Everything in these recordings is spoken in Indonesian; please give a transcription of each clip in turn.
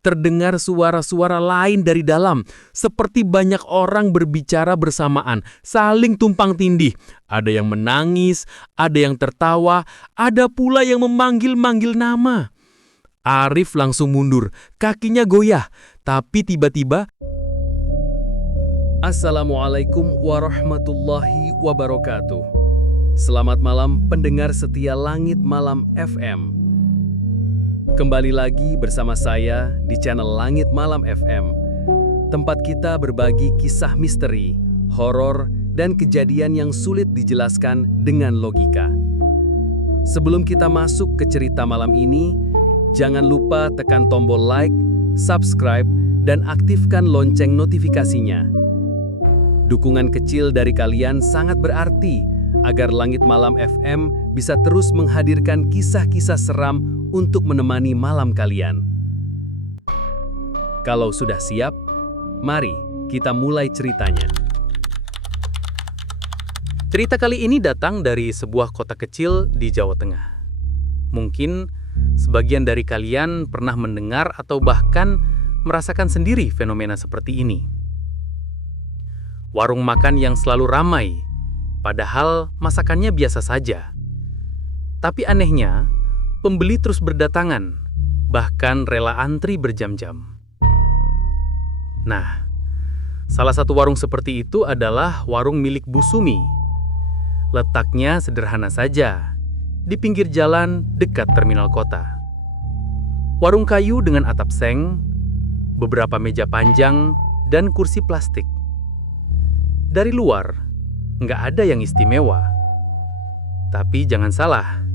terdengar suara-suara lain dari dalam, seperti banyak orang berbicara bersamaan, saling tumpang tindih. Ada yang menangis, ada yang tertawa, ada pula yang memanggil-manggil nama. Arif langsung mundur, kakinya goyah, tapi tiba-tiba, Assalamualaikum warahmatullahi wabarakatuh. Selamat malam pendengar setia Langit Malam FM. Kembali lagi bersama saya di channel Langit Malam FM, tempat kita berbagi kisah misteri, horor, dan kejadian yang sulit dijelaskan dengan logika. Sebelum kita masuk ke cerita malam ini, jangan lupa tekan tombol like, subscribe, dan aktifkan lonceng notifikasinya. Dukungan kecil dari kalian sangat berarti agar Langit Malam FM bisa terus menghadirkan kisah-kisah seram untuk menemani malam kalian. Kalau sudah siap, mari kita mulai ceritanya. Cerita kali ini datang dari sebuah kota kecil di Jawa Tengah. Mungkin sebagian dari kalian pernah mendengar atau bahkan merasakan sendiri fenomena seperti ini. Warung makan yang selalu ramai, padahal masakannya biasa saja. Tapi anehnya, pembeli terus berdatangan, bahkan rela antri berjam-jam. Nah, salah satu warung seperti itu adalah warung milik Bu Sumi. Letaknya sederhana saja, di pinggir jalan dekat terminal kota. Warung kayu dengan atap seng, beberapa meja panjang, dan kursi plastik. Dari luar, nggak ada yang istimewa. Tapi jangan salah,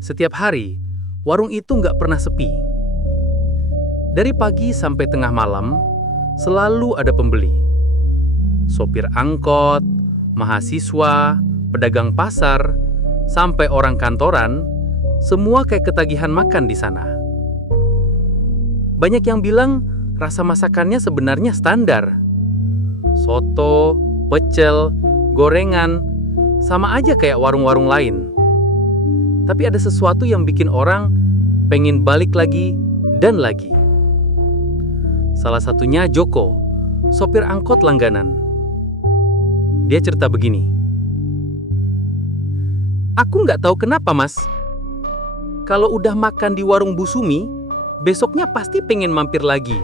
setiap hari, warung itu nggak pernah sepi. Dari pagi sampai tengah malam, selalu ada pembeli. Sopir angkot, mahasiswa, pedagang pasar, sampai orang kantoran, semua kayak ketagihan makan di sana. Banyak yang bilang rasa masakannya sebenarnya standar. Soto, pecel, gorengan, sama aja kayak warung-warung lain. Tapi ada sesuatu yang bikin orang pengen balik lagi dan lagi. Salah satunya Joko, sopir angkot langganan. Dia cerita begini. Aku nggak tahu kenapa, Mas. Kalau udah makan di warung Bu Sumi, besoknya pasti pengen mampir lagi.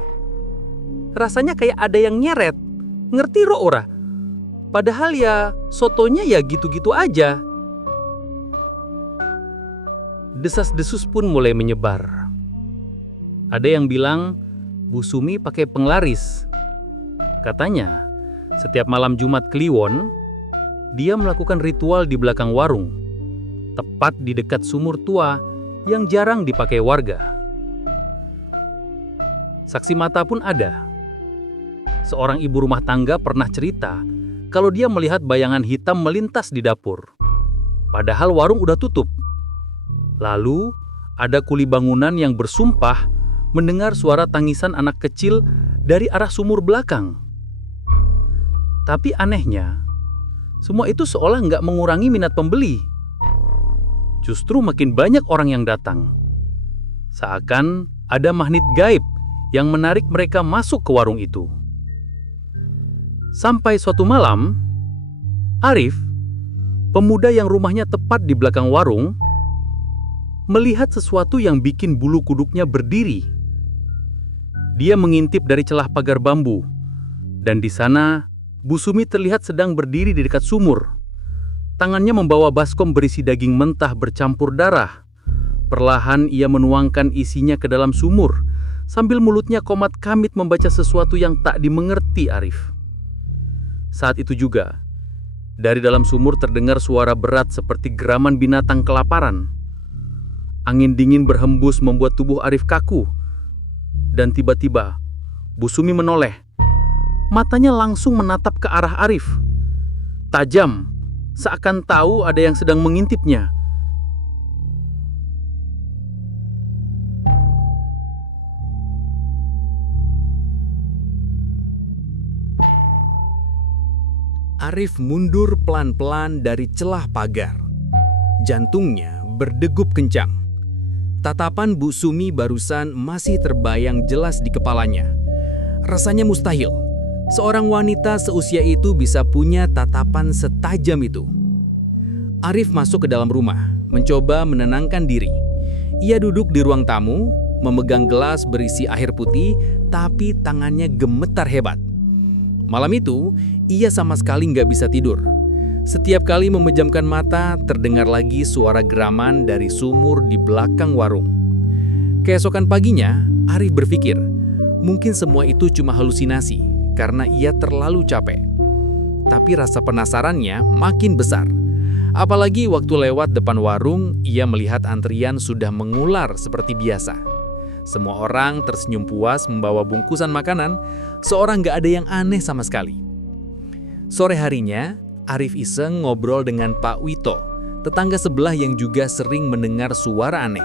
Rasanya kayak ada yang nyeret. Ngerti ro ora? Padahal ya sotonya ya gitu-gitu aja. Desas-desus pun mulai menyebar. Ada yang bilang Bu Sumi pakai penglaris. Katanya, setiap malam Jumat Kliwon, dia melakukan ritual di belakang warung, tepat di dekat sumur tua yang jarang dipakai warga. Saksi mata pun ada. Seorang ibu rumah tangga pernah cerita kalau dia melihat bayangan hitam melintas di dapur. Padahal warung udah tutup. Lalu, ada kuli bangunan yang bersumpah mendengar suara tangisan anak kecil dari arah sumur belakang. Tapi anehnya, semua itu seolah nggak mengurangi minat pembeli. Justru makin banyak orang yang datang. Seakan ada magnet gaib yang menarik mereka masuk ke warung itu. Sampai suatu malam, Arif, pemuda yang rumahnya tepat di belakang warung, melihat sesuatu yang bikin bulu kuduknya berdiri. Dia mengintip dari celah pagar bambu, dan di sana Bu Sumi terlihat sedang berdiri di dekat sumur. Tangannya membawa baskom berisi daging mentah bercampur darah. Perlahan ia menuangkan isinya ke dalam sumur, sambil mulutnya komat kamit membaca sesuatu yang tak dimengerti Arif. Saat itu juga, dari dalam sumur terdengar suara berat seperti geraman binatang kelaparan. Angin dingin berhembus membuat tubuh Arif kaku. Dan tiba-tiba, Bu Sumi menoleh. Matanya langsung menatap ke arah Arif. Tajam, seakan tahu ada yang sedang mengintipnya. Arif mundur pelan-pelan dari celah pagar. Jantungnya berdegup kencang. Tatapan Bu Sumi barusan masih terbayang jelas di kepalanya. Rasanya mustahil seorang wanita seusia itu bisa punya tatapan setajam itu. Arif masuk ke dalam rumah, mencoba menenangkan diri. Ia duduk di ruang tamu, memegang gelas berisi air putih, tapi tangannya gemetar hebat. Malam itu, ia sama sekali nggak bisa tidur. Setiap kali memejamkan mata, terdengar lagi suara geraman dari sumur di belakang warung. Keesokan paginya, Arif berpikir, mungkin semua itu cuma halusinasi karena ia terlalu capek. Tapi rasa penasarannya makin besar. Apalagi waktu lewat depan warung, ia melihat antrian sudah mengular seperti biasa. Semua orang tersenyum puas membawa bungkusan makanan, seorang nggak ada yang aneh sama sekali. Sore harinya, Arif iseng ngobrol dengan Pak Wito, tetangga sebelah yang juga sering mendengar suara aneh.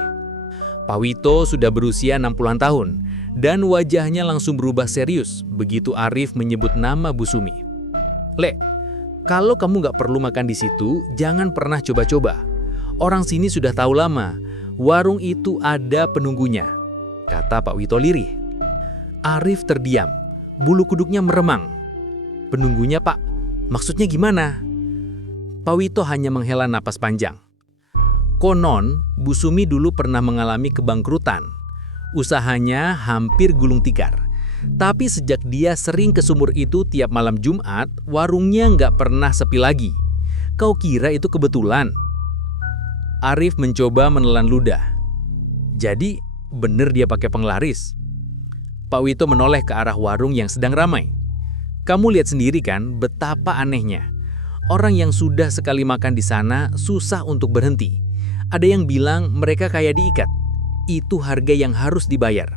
Pak Wito sudah berusia 60-an tahun, dan wajahnya langsung berubah serius begitu Arif menyebut nama Bu Sumi. "Le, kalau kamu nggak perlu makan di situ, jangan pernah coba-coba. Orang sini sudah tahu lama, warung itu ada penunggunya," kata Pak Wito lirih. Arif terdiam, bulu kuduknya meremang. "Penunggunya, Pak? Maksudnya gimana?" Pak Wito hanya menghela napas panjang. Konon, Bu Sumi dulu pernah mengalami kebangkrutan. Usahanya hampir gulung tikar. Tapi sejak dia sering ke sumur itu tiap malam Jumat, warungnya nggak pernah sepi lagi. Kau kira itu kebetulan? Arif mencoba menelan ludah. Jadi, bener dia pakai penglaris? Pak Wito menoleh ke arah warung yang sedang ramai. Kamu lihat sendiri kan betapa anehnya. Orang yang sudah sekali makan di sana susah untuk berhenti. Ada yang bilang mereka kayak diikat. Itu harga yang harus dibayar.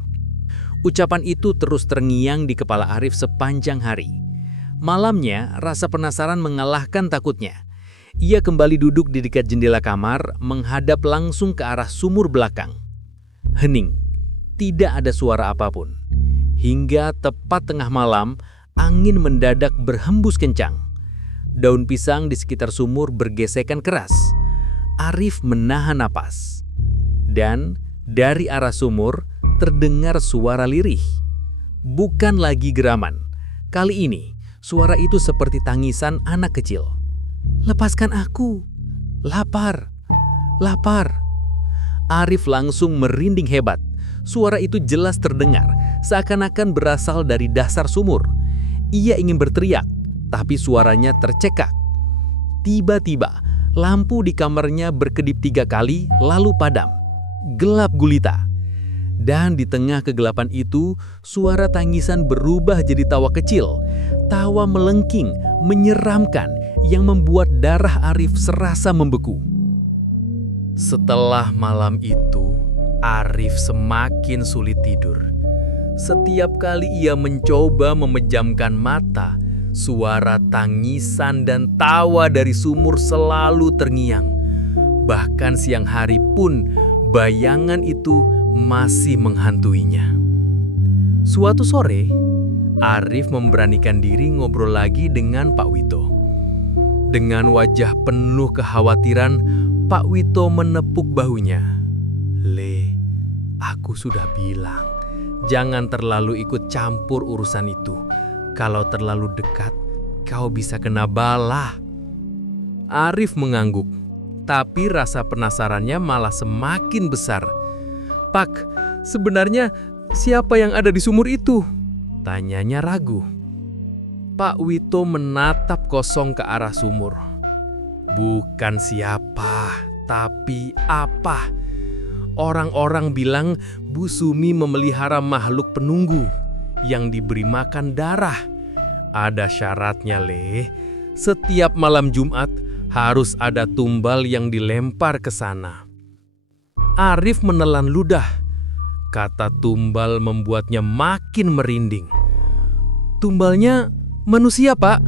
Ucapan itu terus terngiang di kepala Arif sepanjang hari. Malamnya, rasa penasaran mengalahkan takutnya. Ia kembali duduk di dekat jendela kamar, menghadap langsung ke arah sumur belakang. Hening, tidak ada suara apapun. Hingga tepat tengah malam, angin mendadak berhembus kencang. Daun pisang di sekitar sumur bergesekan keras. Arif menahan napas. Dan dari arah sumur terdengar suara lirih. Bukan lagi geraman. Kali ini, suara itu seperti tangisan anak kecil. "Lepaskan aku. Lapar. Lapar." Arif langsung merinding hebat. Suara itu jelas terdengar, seakan-akan berasal dari dasar sumur. Ia ingin berteriak, tapi suaranya tercekak. Tiba-tiba, lampu di kamarnya berkedip 3 kali, lalu padam. Gelap gulita. Dan di tengah kegelapan itu, suara tangisan berubah jadi tawa kecil. Tawa melengking, menyeramkan, yang membuat darah Arif serasa membeku. Setelah malam itu, Arif semakin sulit tidur. Setiap kali ia mencoba memejamkan mata, suara tangisan dan tawa dari sumur selalu terngiang. Bahkan siang hari pun, bayangan itu masih menghantuinya. Suatu sore, Arif memberanikan diri ngobrol lagi dengan Pak Wito. Dengan wajah penuh kekhawatiran, Pak Wito menepuk bahunya. "Le, aku sudah bilang, jangan terlalu ikut campur urusan itu. Kalau terlalu dekat, kau bisa kena bala." Arif mengangguk, tapi rasa penasarannya malah semakin besar. "Pak, sebenarnya siapa yang ada di sumur itu?" tanyanya ragu. Pak Wito menatap kosong ke arah sumur. "Bukan siapa, tapi apa. Orang-orang bilang Bu Sumi memelihara makhluk penunggu yang diberi makan darah. Ada syaratnya, Le. Setiap malam Jumat harus ada tumbal yang dilempar ke sana." Arif menelan ludah. Kata tumbal membuatnya makin merinding. "Tumbalnya manusia, Pak?"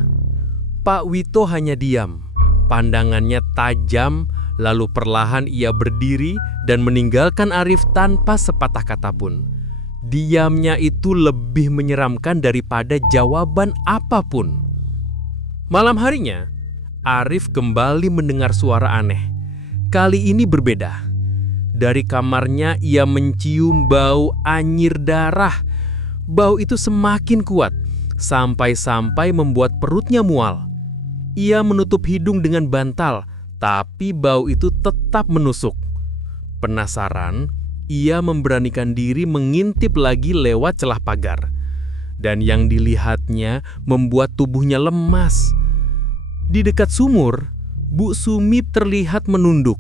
Pak Wito hanya diam. Pandangannya tajam, lalu perlahan ia berdiri dan meninggalkan Arif tanpa sepatah kata pun. Diamnya itu lebih menyeramkan daripada jawaban apapun. Malam harinya, Arif kembali mendengar suara aneh. Kali ini berbeda. Dari kamarnya ia mencium bau anyir darah. Bau itu semakin kuat, sampai-sampai membuat perutnya mual. Ia menutup hidung dengan bantal, tapi bau itu tetap menusuk. Penasaran, ia memberanikan diri mengintip lagi lewat celah pagar. Dan yang dilihatnya membuat tubuhnya lemas. Di dekat sumur, Bu Sumi terlihat menunduk.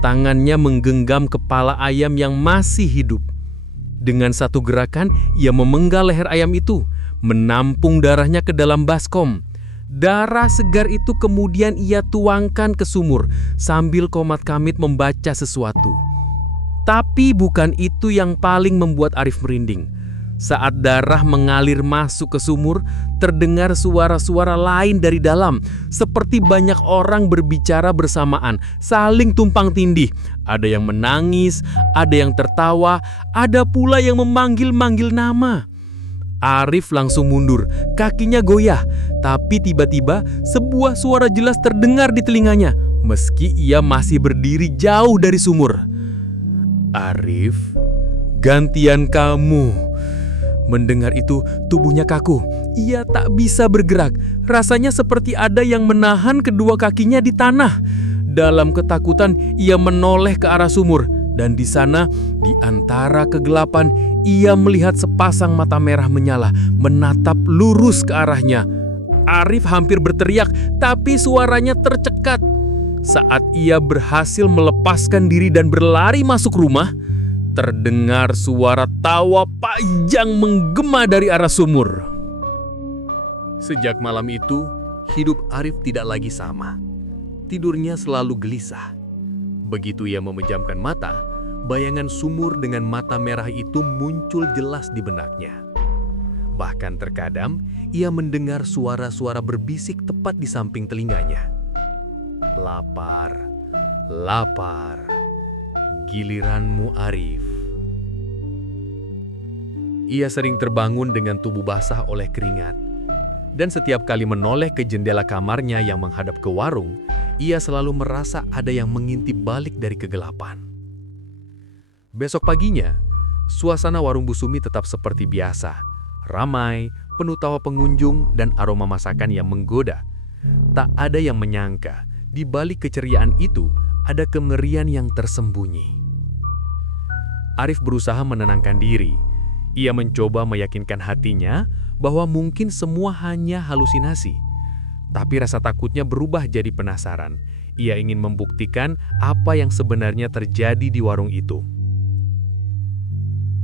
Tangannya menggenggam kepala ayam yang masih hidup. Dengan satu gerakan, ia memenggal leher ayam itu, menampung darahnya ke dalam baskom. Darah segar itu kemudian ia tuangkan ke sumur sambil komat-kamit membaca sesuatu. Tapi bukan itu yang paling membuat Arif merinding. Saat darah mengalir masuk ke sumur, terdengar suara-suara lain dari dalam, seperti banyak orang berbicara bersamaan, saling tumpang tindih. Ada yang menangis, ada yang tertawa, ada pula yang memanggil-manggil nama. Arif langsung mundur, kakinya goyah, tapi tiba-tiba sebuah suara jelas terdengar di telinganya, meski ia masih berdiri jauh dari sumur. "Arif, gantian kamu." Mendengar itu, tubuhnya kaku. Ia tak bisa bergerak. Rasanya seperti ada yang menahan kedua kakinya di tanah. Dalam ketakutan, ia menoleh ke arah sumur. Dan di sana, di antara kegelapan, ia melihat sepasang mata merah menyala, menatap lurus ke arahnya. Arif hampir berteriak, tapi suaranya tercekat. Saat ia berhasil melepaskan diri dan berlari masuk rumah, terdengar suara tawa panjang menggema dari arah sumur. Sejak malam itu, hidup Arif tidak lagi sama. Tidurnya selalu gelisah. Begitu ia memejamkan mata, bayangan sumur dengan mata merah itu muncul jelas di benaknya. Bahkan terkadang, ia mendengar suara-suara berbisik tepat di samping telinganya. "Lapar, lapar, giliranmu Arif." Ia sering terbangun dengan tubuh basah oleh keringat. Dan setiap kali menoleh ke jendela kamarnya yang menghadap ke warung, ia selalu merasa ada yang mengintip balik dari kegelapan. Besok paginya, suasana warung Bu Sumi tetap seperti biasa. Ramai, penuh tawa pengunjung, dan aroma masakan yang menggoda. Tak ada yang menyangka, di balik keceriaan itu, ada kengerian yang tersembunyi. Arif berusaha menenangkan diri. Ia mencoba meyakinkan hatinya bahwa mungkin semua hanya halusinasi. Tapi rasa takutnya berubah jadi penasaran. Ia ingin membuktikan apa yang sebenarnya terjadi di warung itu.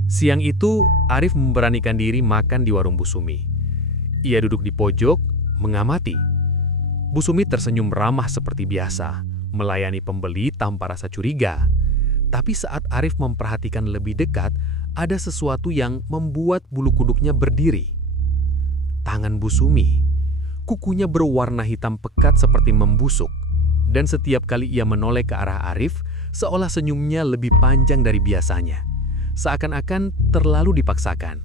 Siang itu, Arif memberanikan diri makan di warung Bu Sumi. Ia duduk di pojok, mengamati. Bu Sumi tersenyum ramah seperti biasa, melayani pembeli tanpa rasa curiga. Tapi saat Arif memperhatikan lebih dekat, ada sesuatu yang membuat bulu kuduknya berdiri. Tangan Bu Sumi, kukunya berwarna hitam pekat seperti membusuk. Dan setiap kali ia menoleh ke arah Arif, seolah senyumnya lebih panjang dari biasanya. Seakan-akan terlalu dipaksakan.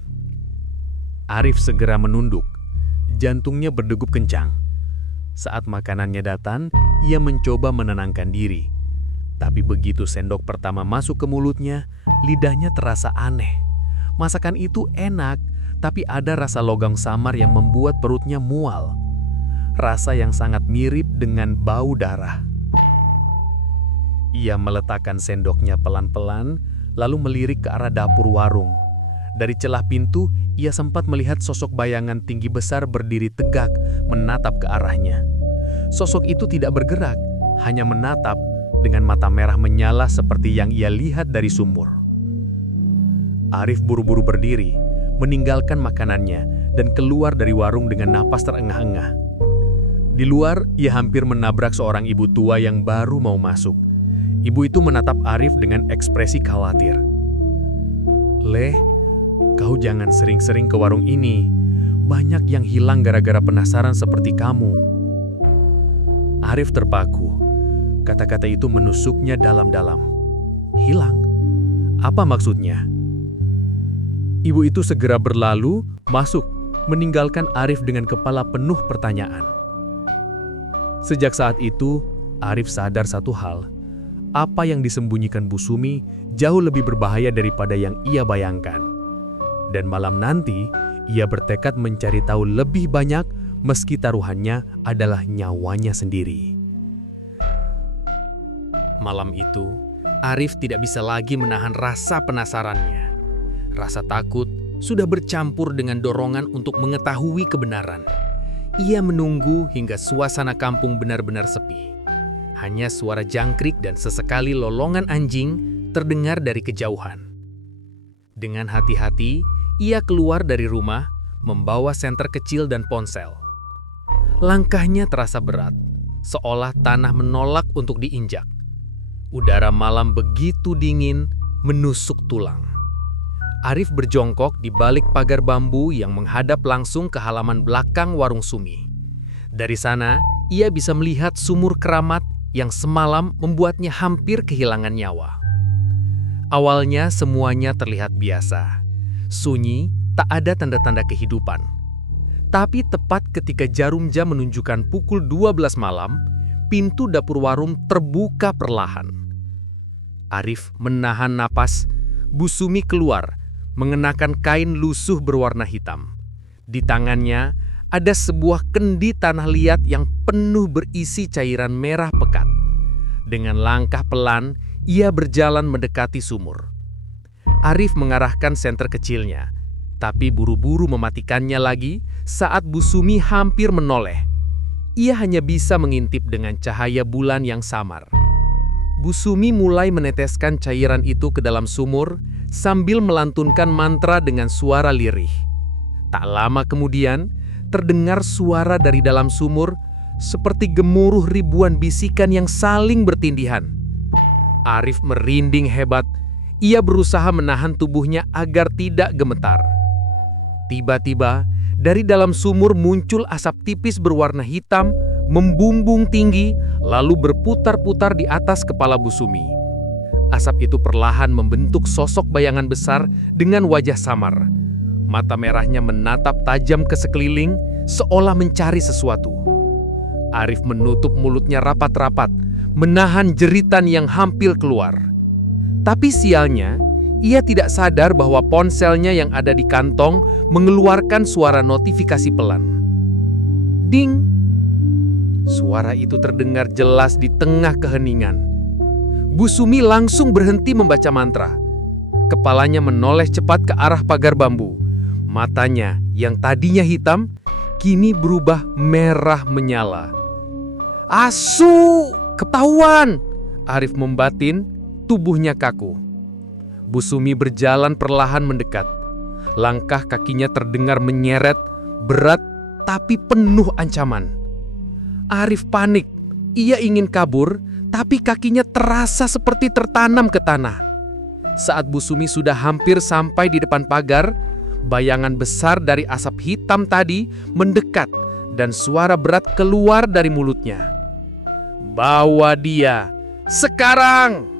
Arif segera menunduk. Jantungnya berdegup kencang. Saat makanannya datang, ia mencoba menenangkan diri. Tapi begitu sendok pertama masuk ke mulutnya, lidahnya terasa aneh. Masakan itu enak, tapi ada rasa logam samar yang membuat perutnya mual. Rasa yang sangat mirip dengan bau darah. Ia meletakkan sendoknya pelan-pelan, lalu melirik ke arah dapur warung. Dari celah pintu, ia sempat melihat sosok bayangan tinggi besar berdiri tegak, menatap ke arahnya. Sosok itu tidak bergerak, hanya menatap dengan mata merah menyala seperti yang ia lihat dari sumur. Arif buru-buru berdiri, meninggalkan makanannya, dan keluar dari warung dengan napas terengah-engah. Di luar, ia hampir menabrak seorang ibu tua yang baru mau masuk. Ibu itu menatap Arif dengan ekspresi khawatir. "Leh, kau jangan sering-sering ke warung ini. Banyak yang hilang gara-gara penasaran seperti kamu." Arif terpaku. Kata-kata itu menusuknya dalam-dalam. "Hilang? Apa maksudnya?" Ibu itu segera berlalu, masuk, meninggalkan Arif dengan kepala penuh pertanyaan. Sejak saat itu, Arif sadar satu hal. apa yang disembunyikan Bu Sumi jauh lebih berbahaya daripada yang ia bayangkan. Dan malam nanti, ia bertekad mencari tahu lebih banyak meski taruhannya adalah nyawanya sendiri. Malam itu, Arif tidak bisa lagi menahan rasa penasarannya. Rasa takut sudah bercampur dengan dorongan untuk mengetahui kebenaran. Ia menunggu hingga suasana kampung benar-benar sepi. Hanya suara jangkrik dan sesekali lolongan anjing terdengar dari kejauhan. Dengan hati-hati, ia keluar dari rumah, membawa senter kecil dan ponsel. Langkahnya terasa berat, seolah tanah menolak untuk diinjak. Udara malam begitu dingin, menusuk tulang. Arif berjongkok di balik pagar bambu yang menghadap langsung ke halaman belakang warung Sumi. Dari sana, ia bisa melihat sumur keramat yang semalam membuatnya hampir kehilangan nyawa. Awalnya semuanya terlihat biasa. Sunyi, tak ada tanda-tanda kehidupan. Tapi tepat ketika jarum jam menunjukkan pukul 12 malam, pintu dapur warung terbuka perlahan. Arif menahan napas. Bu Sumi keluar, mengenakan kain lusuh berwarna hitam. Di tangannya ada sebuah kendi tanah liat yang penuh berisi cairan merah pekat. Dengan langkah pelan, ia berjalan mendekati sumur. Arif mengarahkan senter kecilnya, tapi buru-buru mematikannya lagi saat Bu Sumi hampir menoleh. Ia hanya bisa mengintip dengan cahaya bulan yang samar. Bu Sumi mulai meneteskan cairan itu ke dalam sumur sambil melantunkan mantra dengan suara lirih. Tak lama kemudian, terdengar suara dari dalam sumur seperti gemuruh ribuan bisikan yang saling bertindihan. Arif merinding hebat. Ia berusaha menahan tubuhnya agar tidak gemetar. Tiba-tiba, dari dalam sumur muncul asap tipis berwarna hitam, membumbung tinggi, lalu berputar-putar di atas kepala Bu Sumi. Asap itu perlahan membentuk sosok bayangan besar dengan wajah samar. Mata merahnya menatap tajam ke sekeliling, seolah mencari sesuatu. Arif menutup mulutnya rapat-rapat, menahan jeritan yang hampir keluar. Tapi sialnya, ia tidak sadar bahwa ponselnya yang ada di kantong mengeluarkan suara notifikasi pelan. Ding! Suara itu terdengar jelas di tengah keheningan. Bu Sumi langsung berhenti membaca mantra. Kepalanya menoleh cepat ke arah pagar bambu. Matanya yang tadinya hitam, kini berubah merah menyala. "Asu! Ketahuan!" Arif membatin, tubuhnya kaku. Bu Sumi berjalan perlahan mendekat. Langkah kakinya terdengar menyeret, berat tapi penuh ancaman. Arif panik. Ia ingin kabur, tapi kakinya terasa seperti tertanam ke tanah. Saat Bu Sumi sudah hampir sampai di depan pagar, bayangan besar dari asap hitam tadi mendekat dan suara berat keluar dari mulutnya. "Bawa dia! Sekarang!"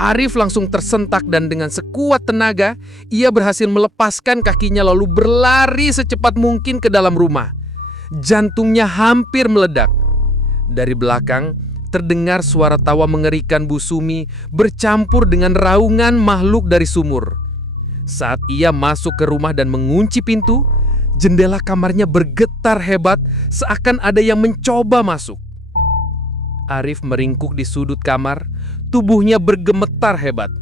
Arif langsung tersentak dan dengan sekuat tenaga, ia berhasil melepaskan kakinya lalu berlari secepat mungkin ke dalam rumah. Jantungnya hampir meledak. Dari belakang, terdengar suara tawa mengerikan Bu Sumi bercampur dengan raungan makhluk dari sumur. Saat ia masuk ke rumah dan mengunci pintu, jendela kamarnya bergetar hebat seakan ada yang mencoba masuk. Arif meringkuk di sudut kamar, tubuhnya bergemetar hebat.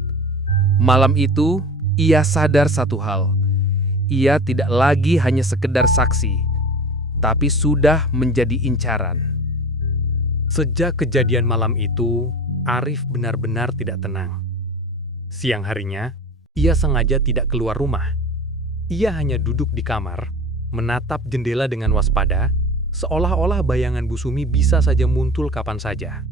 Malam itu, ia sadar satu hal. Ia tidak lagi hanya sekedar saksi, tapi sudah menjadi incaran. Sejak kejadian malam itu, Arif benar-benar tidak tenang. Siang harinya, ia sengaja tidak keluar rumah. Ia hanya duduk di kamar, menatap jendela dengan waspada, seolah-olah bayangan Bu Sumi bisa saja muncul kapan saja.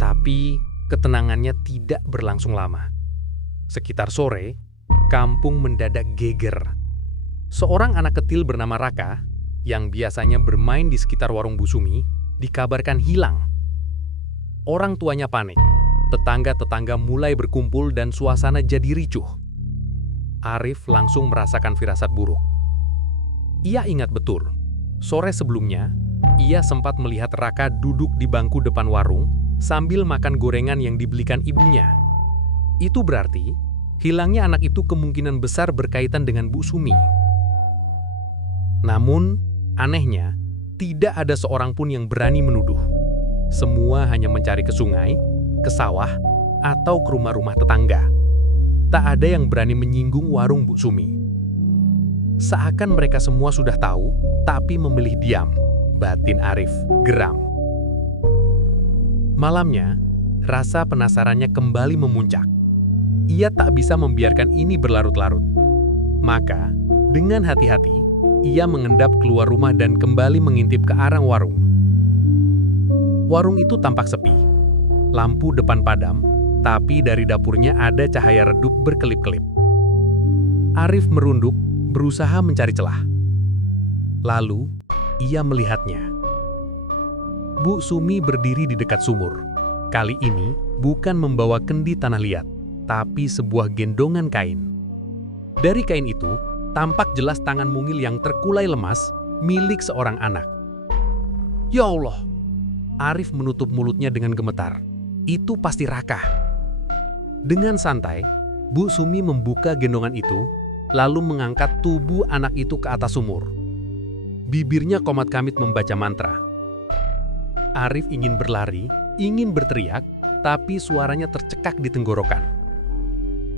Tapi ketenangannya tidak berlangsung lama. Sekitar sore, kampung mendadak geger. Seorang anak kecil bernama Raka, yang biasanya bermain di sekitar warung Bu Sumi, dikabarkan hilang. Orang tuanya panik. Tetangga-tetangga mulai berkumpul dan suasana jadi ricuh. Arif langsung merasakan firasat buruk. Ia ingat betul, sore sebelumnya, ia sempat melihat Raka duduk di bangku depan warung, sambil makan gorengan yang dibelikan ibunya. Itu berarti, hilangnya anak itu kemungkinan besar berkaitan dengan Bu Sumi. Namun, anehnya, tidak ada seorang pun yang berani menuduh. Semua hanya mencari ke sungai, ke sawah, atau ke rumah-rumah tetangga. Tak ada yang berani menyinggung warung Bu Sumi. Seakan mereka semua sudah tahu, tapi memilih diam. Batin Arif geram. Malamnya, rasa penasarannya kembali memuncak. Ia tak bisa membiarkan ini berlarut-larut. Maka, dengan hati-hati, ia mengendap keluar rumah dan kembali mengintip ke arah warung. Warung itu tampak sepi. Lampu depan padam, tapi dari dapurnya ada cahaya redup berkelip-kelip. Arif merunduk, berusaha mencari celah. Lalu, ia melihatnya. Bu Sumi berdiri di dekat sumur. Kali ini bukan membawa kendi tanah liat, tapi sebuah gendongan kain. Dari kain itu, tampak jelas tangan mungil yang terkulai lemas milik seorang anak. Ya Allah! Arif menutup mulutnya dengan gemetar. Itu pasti Raka. Dengan santai, Bu Sumi membuka gendongan itu, lalu mengangkat tubuh anak itu ke atas sumur. Bibirnya komat-kamit membaca mantra. Arif ingin berlari, ingin berteriak, tapi suaranya tercekak di tenggorokan.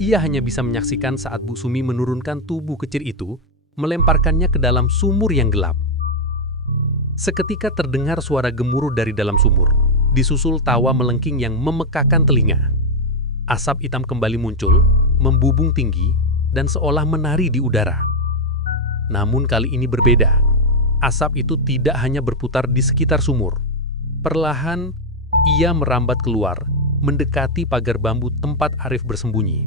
Ia hanya bisa menyaksikan saat Bu Sumi menurunkan tubuh kecil itu, melemparkannya ke dalam sumur yang gelap. Seketika terdengar suara gemuruh dari dalam sumur, disusul tawa melengking yang memekakan telinga. Asap hitam kembali muncul, membubung tinggi, dan seolah menari di udara. Namun kali ini berbeda. Asap itu tidak hanya berputar di sekitar sumur. Perlahan, ia merambat keluar, mendekati pagar bambu tempat Arif bersembunyi.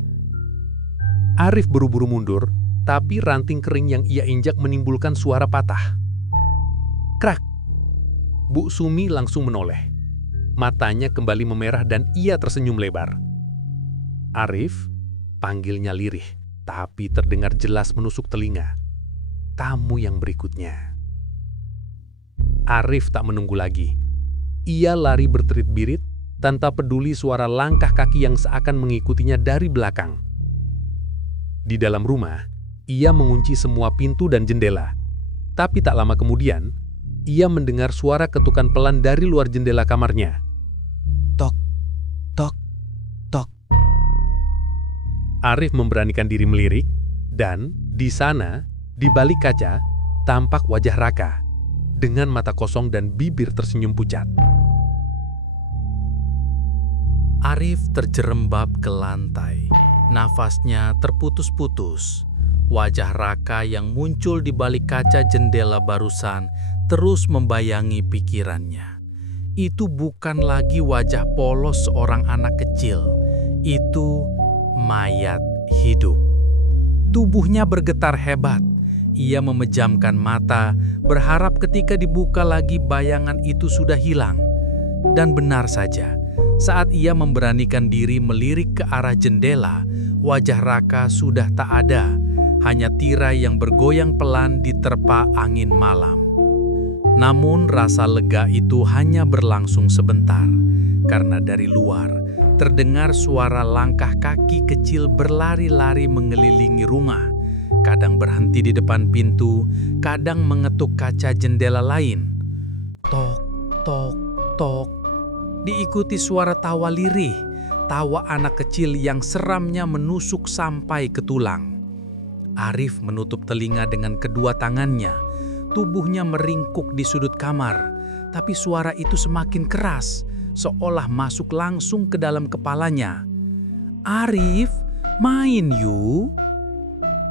Arif buru-buru mundur, tapi ranting kering yang ia injak menimbulkan suara patah. Krak! Bu Sumi langsung menoleh. Matanya kembali memerah dan ia tersenyum lebar. Arif, panggilnya lirih, tapi terdengar jelas menusuk telinga. Kamu yang berikutnya. Arif tak menunggu lagi. Ia lari berterit-birit, tanpa peduli suara langkah kaki yang seakan mengikutinya dari belakang. Di dalam rumah, ia mengunci semua pintu dan jendela. Tapi tak lama kemudian, ia mendengar suara ketukan pelan dari luar jendela kamarnya. Tok, tok, tok. Arif memberanikan diri melirik, dan di sana, di balik kaca, tampak wajah Raka, dengan mata kosong dan bibir tersenyum pucat. Arif terjerembab ke lantai. Nafasnya terputus-putus. Wajah Raka yang muncul di balik kaca jendela barusan terus membayangi pikirannya. Itu bukan lagi wajah polos seorang anak kecil. Itu mayat hidup. Tubuhnya bergetar hebat. Ia memejamkan mata, berharap ketika dibuka lagi bayangan itu sudah hilang. Dan benar saja, saat ia memberanikan diri melirik ke arah jendela, wajah Raka sudah tak ada, hanya tirai yang bergoyang pelan diterpa angin malam. Namun rasa lega itu hanya berlangsung sebentar, karena dari luar terdengar suara langkah kaki kecil berlari-lari mengelilingi rumah, kadang berhenti di depan pintu, kadang mengetuk kaca jendela lain. Tok, tok, tok. Diikuti suara tawa lirih, tawa anak kecil yang seramnya menusuk sampai ke tulang. Arif menutup telinga dengan kedua tangannya. Tubuhnya meringkuk di sudut kamar, tapi suara itu semakin keras, seolah masuk langsung ke dalam kepalanya. Arif, main yuk.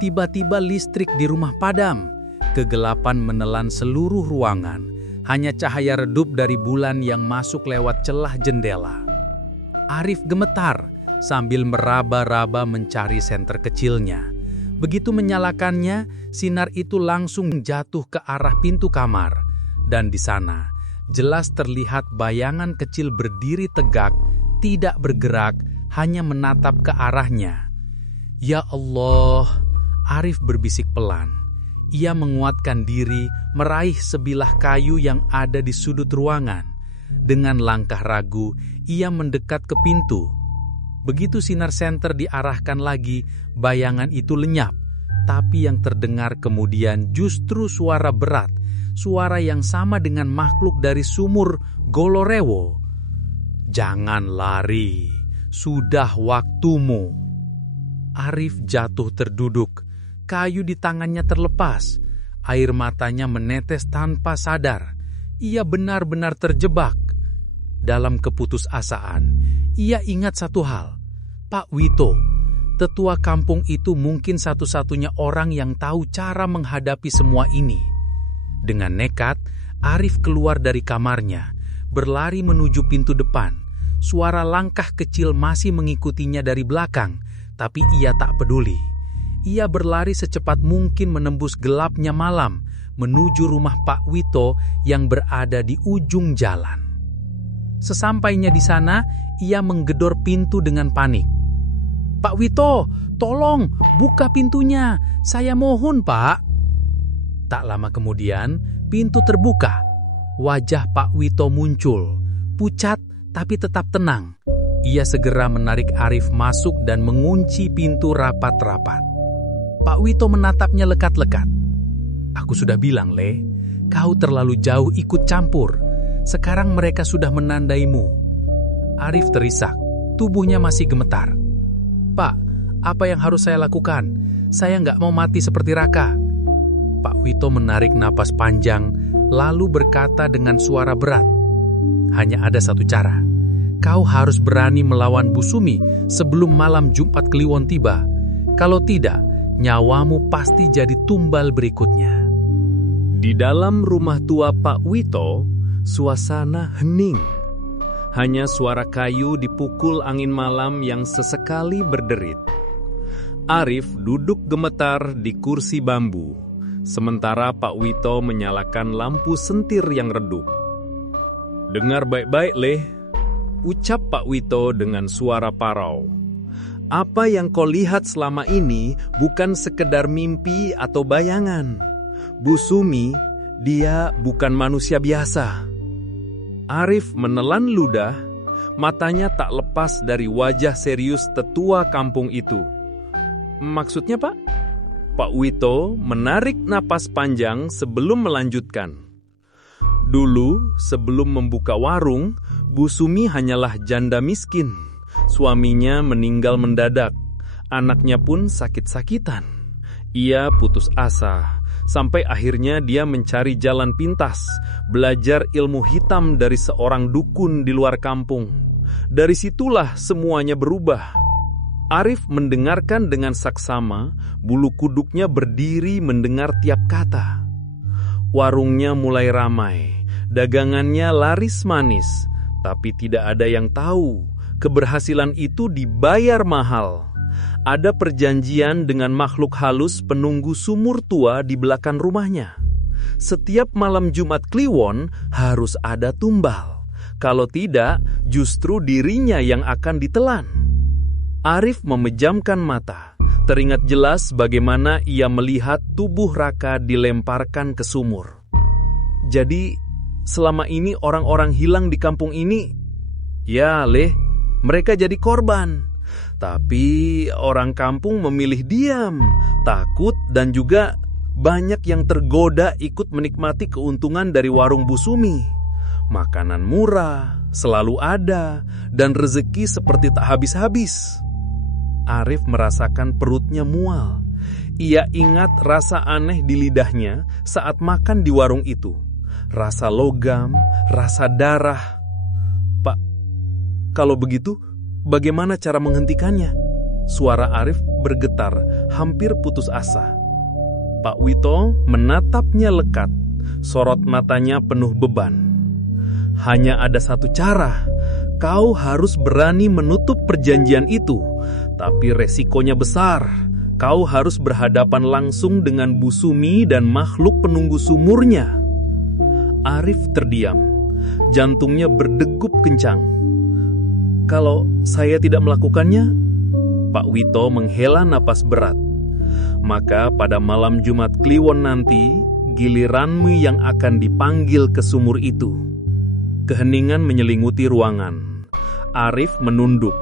Tiba-tiba listrik di rumah padam. Kegelapan menelan seluruh ruangan. Hanya cahaya redup dari bulan yang masuk lewat celah jendela. Arif gemetar sambil meraba-raba mencari senter kecilnya. Begitu menyalakannya, sinar itu langsung jatuh ke arah pintu kamar. Dan di sana, jelas terlihat bayangan kecil berdiri tegak, tidak bergerak, hanya menatap ke arahnya. Ya Allah, Arif berbisik pelan. Ia menguatkan diri, meraih sebilah kayu yang ada di sudut ruangan. Dengan langkah ragu, ia mendekat ke pintu. Begitu sinar senter diarahkan lagi, bayangan itu lenyap. Tapi yang terdengar kemudian justru suara berat, suara yang sama dengan makhluk dari sumur Golorewo. "Jangan lari, sudah waktumu." Arif jatuh terduduk, kayu di tangannya terlepas, air matanya menetes tanpa sadar. Ia benar-benar terjebak. Dalam keputusasaan, ia ingat satu hal. Pak Wito, tetua kampung itu mungkin satu-satunya orang yang tahu cara menghadapi semua ini. Dengan nekat, Arif keluar dari kamarnya, berlari menuju pintu depan. Suara langkah kecil masih mengikutinya dari belakang, tapi ia tak peduli. Ia berlari secepat mungkin menembus gelapnya malam, menuju rumah Pak Wito yang berada di ujung jalan. Sesampainya di sana, ia menggedor pintu dengan panik. "Pak Wito, tolong buka pintunya. Saya mohon, Pak." Tak lama kemudian, pintu terbuka. Wajah Pak Wito muncul, pucat tapi tetap tenang. Ia segera menarik Arif masuk dan mengunci pintu rapat-rapat. Pak Wito menatapnya lekat-lekat. "Aku sudah bilang, Le, kau terlalu jauh ikut campur. Sekarang mereka sudah menandaimu." Arif terisak, tubuhnya masih gemetar. "Pak, apa yang harus saya lakukan? Saya nggak mau mati seperti Raka." Pak Wito menarik napas panjang, lalu berkata dengan suara berat, "Hanya ada satu cara. Kau harus berani melawan Bu Sumi sebelum malam Jumat Kliwon tiba. Kalau tidak, nyawamu pasti jadi tumbal berikutnya." Di dalam rumah tua Pak Wito, suasana hening. Hanya suara kayu dipukul angin malam yang sesekali berderit. Arif duduk gemetar di kursi bambu, sementara Pak Wito menyalakan lampu sentir yang redup. "Dengar baik-baik, Le," ucap Pak Wito dengan suara parau. "Apa yang kau lihat selama ini bukan sekedar mimpi atau bayangan. Bu Sumi, dia bukan manusia biasa." Arif menelan ludah, matanya tak lepas dari wajah serius tetua kampung itu. "Maksudnya, Pak?" Pak Wito menarik napas panjang sebelum melanjutkan. "Dulu, sebelum membuka warung, Bu Sumi hanyalah janda miskin. Suaminya meninggal mendadak, anaknya pun sakit-sakitan. Ia putus asa, sampai akhirnya dia mencari jalan pintas, belajar ilmu hitam dari seorang dukun di luar kampung. Dari situlah semuanya berubah." Arif mendengarkan dengan saksama, bulu kuduknya berdiri mendengar tiap kata. Warungnya mulai ramai, dagangannya laris manis, tapi tidak ada yang tahu keberhasilan itu dibayar mahal. Ada perjanjian dengan makhluk halus penunggu sumur tua di belakang rumahnya. Setiap malam Jumat Kliwon harus ada tumbal. Kalau tidak, justru dirinya yang akan ditelan. Arif memejamkan mata. Teringat jelas bagaimana ia melihat tubuh Raka dilemparkan ke sumur. Jadi, selama ini orang-orang hilang di kampung ini, ya, Le, mereka jadi korban. Tapi orang kampung memilih diam, takut, dan juga banyak yang tergoda ikut menikmati keuntungan dari warung Bu Sumi. Makanan murah, selalu ada, dan rezeki seperti tak habis-habis. Arif merasakan perutnya mual. Ia ingat rasa aneh di lidahnya saat makan di warung itu. Rasa logam, rasa darah. "Pak, kalau begitu, bagaimana cara menghentikannya?" Suara Arif bergetar, hampir putus asa. Pak Wito menatapnya lekat, sorot matanya penuh beban. "Hanya ada satu cara. Kau harus berani menutup perjanjian itu. Tapi resikonya besar. Kau harus berhadapan langsung dengan Bu Sumi dan makhluk penunggu sumurnya." Arif terdiam. Jantungnya berdegup kencang. "Kalau saya tidak melakukannya?" Pak Wito menghela napas berat. "Maka pada malam Jumat Kliwon nanti, giliranmu yang akan dipanggil ke sumur itu." Keheningan menyelimuti ruangan. Arif menunduk.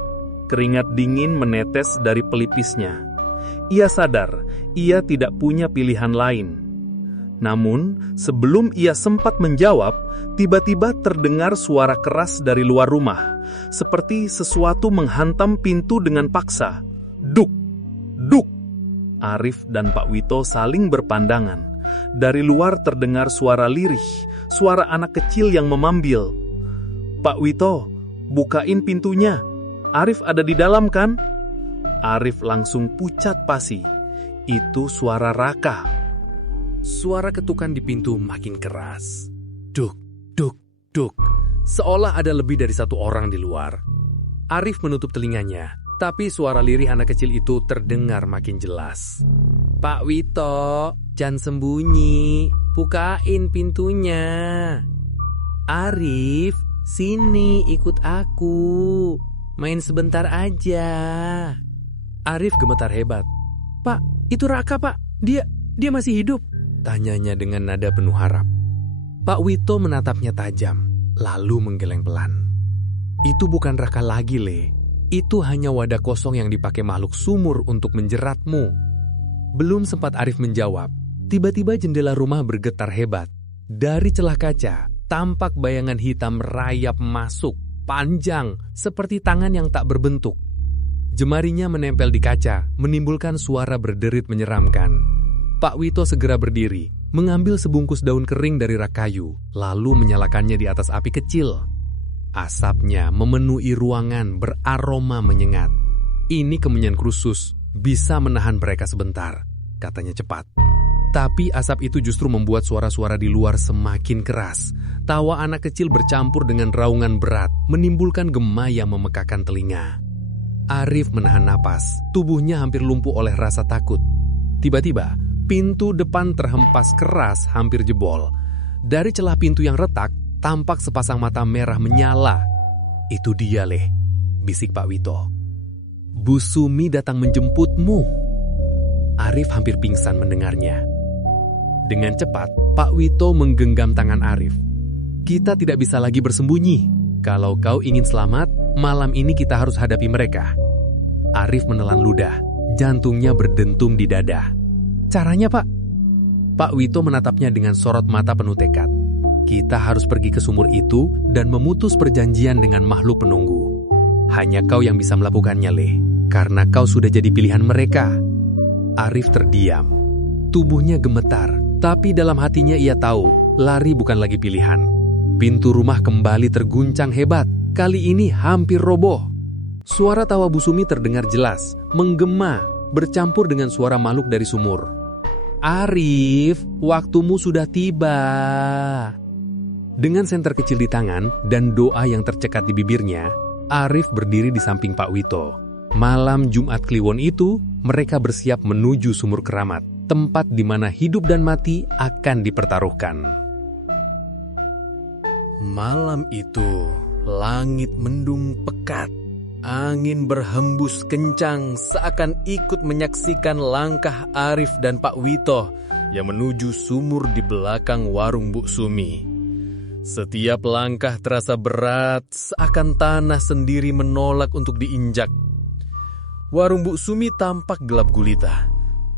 Keringat dingin menetes dari pelipisnya. Ia sadar ia tidak punya pilihan lain. Namun, sebelum ia sempat menjawab, tiba-tiba terdengar suara keras dari luar rumah, seperti sesuatu menghantam pintu dengan paksa. Duk! Duk! Arif dan Pak Wito saling berpandangan. Dari luar terdengar suara lirih, suara anak kecil yang memambil. "Pak Wito, bukain pintunya. Arif ada di dalam kan?" Arif langsung pucat pasi. Itu suara Raka. Suara ketukan di pintu makin keras. Duk, duk, duk. Seolah ada lebih dari satu orang di luar. Arif menutup telinganya, tapi suara lirih anak kecil itu terdengar makin jelas. "Pak Wito, jangan sembunyi. Bukain pintunya. Arif, sini ikut aku. Main sebentar aja." Arif gemetar hebat. "Pak, itu Raka, Pak. Dia masih hidup?" tanyanya dengan nada penuh harap. Pak Wito menatapnya tajam, lalu menggeleng pelan. "Itu bukan Raka lagi, Le. Itu hanya wadah kosong yang dipakai makhluk sumur untuk menjeratmu." Belum sempat Arif menjawab, tiba-tiba jendela rumah bergetar hebat. Dari celah kaca, tampak bayangan hitam merayap masuk, panjang, seperti tangan yang tak berbentuk. Jemarinya menempel di kaca, menimbulkan suara berderit menyeramkan. Pak Wito segera berdiri, mengambil sebungkus daun kering dari rak kayu, lalu menyalakannya di atas api kecil. Asapnya memenuhi ruangan beraroma menyengat. "Ini kemenyan khusus, bisa menahan mereka sebentar," katanya cepat. Tapi asap itu justru membuat suara-suara di luar semakin keras. Tawa anak kecil bercampur dengan raungan berat, menimbulkan gema yang memekakan telinga. Arif menahan napas, tubuhnya hampir lumpuh oleh rasa takut. Tiba-tiba, pintu depan terhempas keras hampir jebol. Dari celah pintu yang retak, tampak sepasang mata merah menyala. "Itu dia, Leh," bisik Pak Wito. "Bu Sumi datang menjemputmu." Arif hampir pingsan mendengarnya. Dengan cepat, Pak Wito menggenggam tangan Arif. "Kita tidak bisa lagi bersembunyi. Kalau kau ingin selamat, malam ini kita harus hadapi mereka." Arif menelan ludah, jantungnya berdentum di dada. "Caranya, Pak?" Pak Wito menatapnya dengan sorot mata penuh tekad. "Kita harus pergi ke sumur itu dan memutus perjanjian dengan makhluk penunggu. Hanya kau yang bisa melakukannya, Le, karena kau sudah jadi pilihan mereka." Arif terdiam. Tubuhnya gemetar, tapi dalam hatinya ia tahu, lari bukan lagi pilihan. Pintu rumah kembali terguncang hebat, kali ini hampir roboh. Suara tawa Bu Sumi terdengar jelas, menggema, bercampur dengan suara makhluk dari sumur. "Arif, waktumu sudah tiba." Dengan senter kecil di tangan dan doa yang tercekat di bibirnya, Arif berdiri di samping Pak Wito. Malam Jumat Kliwon itu, mereka bersiap menuju sumur keramat, tempat di mana hidup dan mati akan dipertaruhkan. Malam itu, langit mendung pekat. Angin berhembus kencang seakan ikut menyaksikan langkah Arif dan Pak Wito yang menuju sumur di belakang warung Bu Sumi. Setiap langkah terasa berat seakan tanah sendiri menolak untuk diinjak. Warung Bu Sumi tampak gelap gulita,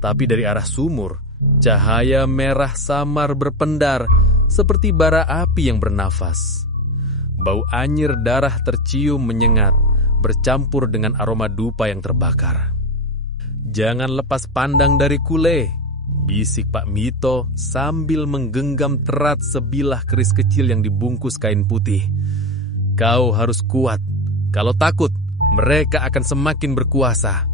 tapi dari arah sumur, cahaya merah samar berpendar seperti bara api yang bernafas. Bau anyir darah tercium menyengat, bercampur dengan aroma dupa yang terbakar. "Jangan lepas pandang dari kule," bisik Pak Mito sambil menggenggam terat sebilah keris kecil yang dibungkus kain putih. "Kau harus kuat. Kalau takut, mereka akan semakin berkuasa."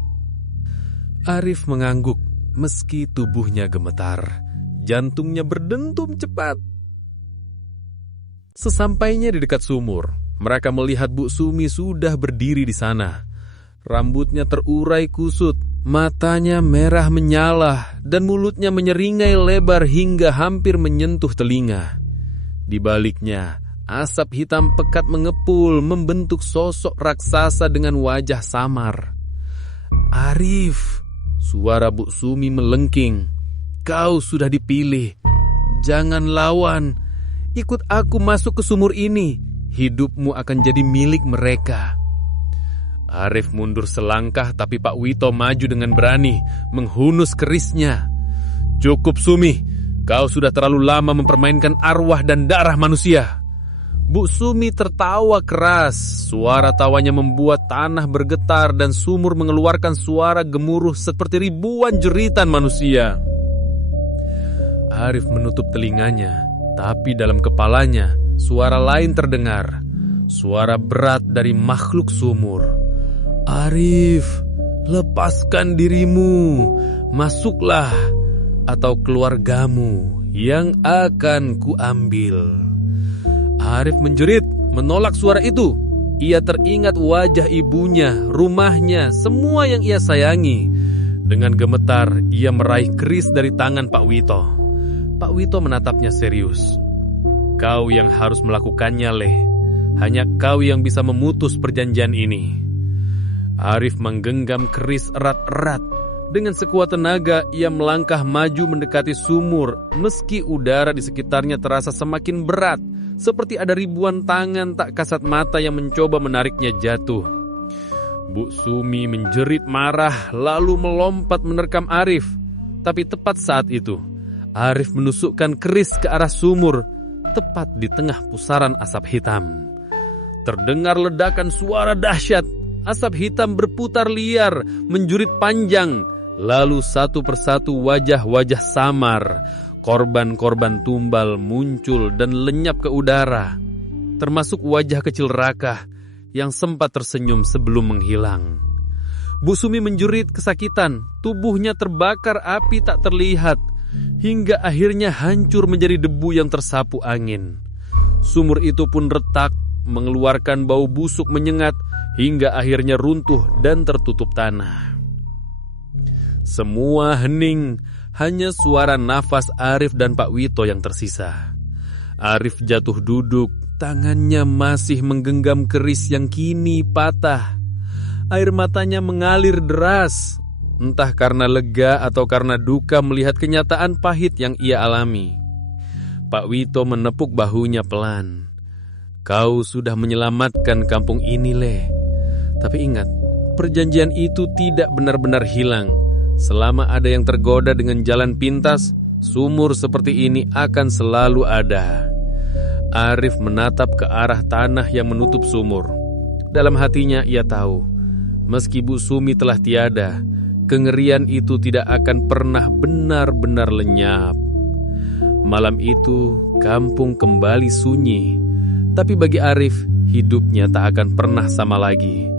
Arif mengangguk meski tubuhnya gemetar. Jantungnya berdentum cepat. Sesampainya di dekat sumur, mereka melihat Bu Sumi sudah berdiri di sana. Rambutnya terurai kusut, matanya merah menyala, dan mulutnya menyeringai lebar hingga hampir menyentuh telinga. Di baliknya, asap hitam pekat mengepul membentuk sosok raksasa dengan wajah samar. "Arif," suara Bu Sumi melengking, "kau sudah dipilih. Jangan lawan. Ikut aku masuk ke sumur ini. hidupmu akan jadi milik mereka. Arif mundur selangkah, tapi Pak Wito maju dengan berani, menghunus kerisnya. Cukup Sumi, kau sudah terlalu lama mempermainkan arwah dan darah manusia. Bu Sumi tertawa keras. Suara tawanya membuat tanah bergetar dan sumur mengeluarkan suara gemuruh seperti ribuan jeritan manusia. Arif menutup telinganya, tapi dalam kepalanya suara lain terdengar. Suara berat dari makhluk sumur. Arif, lepaskan dirimu, masuklah, atau keluargamu yang akan kuambil. Arif menjerit, menolak suara itu. Ia teringat wajah ibunya, rumahnya, semua yang ia sayangi. Dengan gemetar, ia meraih keris dari tangan Pak Wito. Pak Wito menatapnya serius. Kau yang harus melakukannya, Leh. Hanya kau yang bisa memutus perjanjian ini. Arif menggenggam keris erat-erat. Dengan sekuat tenaga, ia melangkah maju mendekati sumur, meski udara di sekitarnya terasa semakin berat, seperti ada ribuan tangan tak kasat mata yang mencoba menariknya jatuh. Bu Sumi menjerit marah, lalu melompat menerkam Arif. Tapi tepat saat itu, Arif menusukkan keris ke arah sumur, tepat di tengah pusaran asap hitam. Terdengar ledakan suara dahsyat. Asap hitam berputar liar, menjurit panjang. Lalu satu persatu wajah-wajah samar, korban-korban tumbal muncul dan lenyap ke udara. Termasuk wajah kecil Raka yang sempat tersenyum sebelum menghilang. Bu Sumi menjerit kesakitan, tubuhnya terbakar api tak terlihat, hingga akhirnya hancur menjadi debu yang tersapu angin. Sumur itu pun retak, mengeluarkan bau busuk menyengat, hingga akhirnya runtuh dan tertutup tanah. Semua hening, hanya suara nafas Arif dan Pak Wito yang tersisa. Arif jatuh duduk, tangannya masih menggenggam keris yang kini patah. Air matanya mengalir deras, entah karena lega atau karena duka melihat kenyataan pahit yang ia alami. Pak Wito menepuk bahunya pelan. Kau sudah menyelamatkan kampung ini, Leh. Tapi ingat, perjanjian itu tidak benar-benar hilang. Selama ada yang tergoda dengan jalan pintas, sumur seperti ini akan selalu ada. Arif menatap ke arah tanah yang menutup sumur. Dalam hatinya ia tahu, meski Bu Sumi telah tiada, kengerian itu tidak akan pernah benar-benar lenyap. Malam itu, kampung kembali sunyi. Tapi bagi Arif, hidupnya tak akan pernah sama lagi.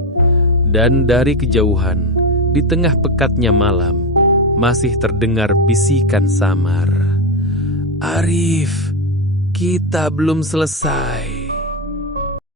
Dan dari kejauhan, di tengah pekatnya malam, masih terdengar bisikan samar. Arif, kita belum selesai.